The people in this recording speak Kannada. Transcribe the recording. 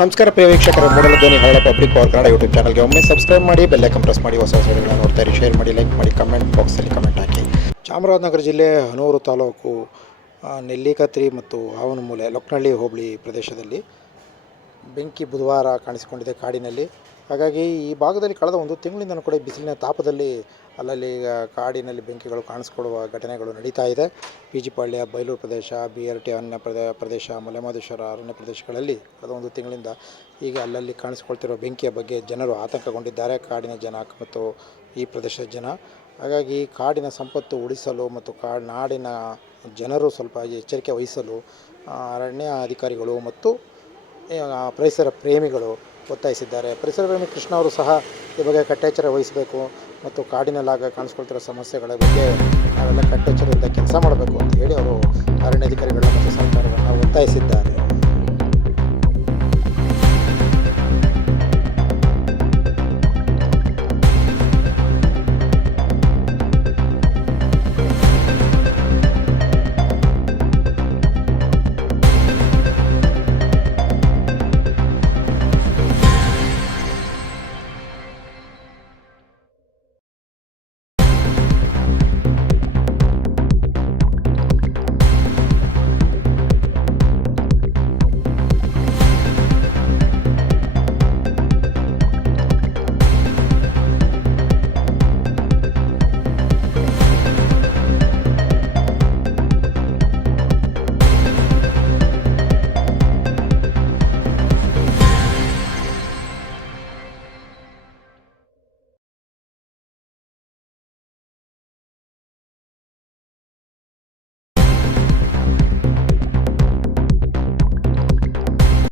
ನಮಸ್ಕಾರ ಪ್ರಿಯ ವೀಕ್ಷಕರೇ, ಮೂಡಲ ಧ್ವನಿ ಹಳ್ಳ ಪಬ್ಲಿಕ್ ಪವರ್ ಕನ್ನಡ ಯೂಟ್ಯೂಬ್ ಚಾನಲ್ಗೆ ಒಮ್ಮೆ ಸಬ್ಸ್ಕ್ರೈಬ್ ಮಾಡಿ, ಬೆಲ್ ಐಕಾನ್ ಪ್ರೆಸ್ ಮಾಡಿ, ಹೊಸ ವಿಡಿಯೋಗಳನ್ನು ನೋಡ್ತಾ ಇರಿ. ಶೇರ್ ಮಾಡಿ, ಲೈಕ್ ಮಾಡಿ, ಕಮೆಂಟ್ ಬಾಕ್ಸಲ್ಲಿ ಕಮೆಂಟ್ ಹಾಕಿ. ಚಾಮರಾಜನಗರ ಜಿಲ್ಲೆ ಹನೂರು ತಾಲೂಕು ನೆಲ್ಲಿಕತ್ರಿ ಮತ್ತು ಹಾವನಮೂಲೆ ಲೊಕ್ನಹಳ್ಳಿ ಹೋಬಳಿ ಪ್ರದೇಶದಲ್ಲಿ ಬೆಂಕಿ ಬುಧವಾರ ಕಾಣಿಸಿಕೊಂಡಿದೆ ಕಾಡಿನಲ್ಲಿ. ಹಾಗಾಗಿ ಈ ಭಾಗದಲ್ಲಿ ಕಳೆದ ಒಂದು ತಿಂಗಳಿಂದಲೂ ಕೂಡ ಬಿಸಿಲಿನ ತಾಪದಲ್ಲಿ ಅಲ್ಲಲ್ಲಿ ಕಾಡಿನಲ್ಲಿ ಬೆಂಕಿಗಳು ಕಾಣಿಸ್ಕೊಳ್ಳುವ ಘಟನೆಗಳು ನಡೀತಾ ಇದೆ. ಪಿಜಿಪಾಳ್ಯ, ಬೈಲೂರು ಪ್ರದೇಶ, BRT ಅರಣ್ಯ ಪ್ರದೇಶ, ಮಲೆಮಹದೇಶ್ವರ ಅರಣ್ಯ ಪ್ರದೇಶಗಳಲ್ಲಿ ಕಳೆದ ಒಂದು ತಿಂಗಳಿಂದ ಈಗ ಅಲ್ಲಲ್ಲಿ ಕಾಣಿಸ್ಕೊಳ್ತಿರೋ ಬೆಂಕಿಯ ಬಗ್ಗೆ ಜನರು ಆತಂಕಗೊಂಡಿದ್ದಾರೆ, ಕಾಡಿನ ಜನ ಮತ್ತು ಈ ಪ್ರದೇಶದ ಜನ. ಹಾಗಾಗಿ ಕಾಡಿನ ಸಂಪತ್ತು ಉಳಿಸಲು ಮತ್ತು ನಾಡಿನ ಜನರು ಸ್ವಲ್ಪ ಎಚ್ಚರಿಕೆ ವಹಿಸಲು ಅರಣ್ಯ ಅಧಿಕಾರಿಗಳು ಮತ್ತು ಪರಿಸರ ಪ್ರೇಮಿಗಳು ಒತ್ತಾಯಿಸಿದ್ದಾರೆ. ಪರಿಸರ ಪ್ರೇಮಿ ಕೃಷ್ಣ ಅವರು ಸಹ ಈ ಬಗ್ಗೆ ಕಟ್ಟೆಚ್ಚರ ವಹಿಸಬೇಕು ಮತ್ತು ಕಾಡಿನಲ್ಲಾಗ ಕಾಣಿಸ್ಕೊಳ್ತಿರೋ ಸಮಸ್ಯೆಗಳ ಬಗ್ಗೆ ನಾವೆಲ್ಲ ಕಟ್ಟೆಚ್ಚರದಿಂದ ಕೆಲಸ ಮಾಡಬೇಕು ಅಂತ ಹೇಳಿ ಅವರು ಅರಣ್ಯಾಧಿಕಾರಿಗಳನ್ನ ಮತ್ತು ಸರ್ಕಾರವನ್ನು ಒತ್ತಾಯಿಸಿದ್ದಾರೆ.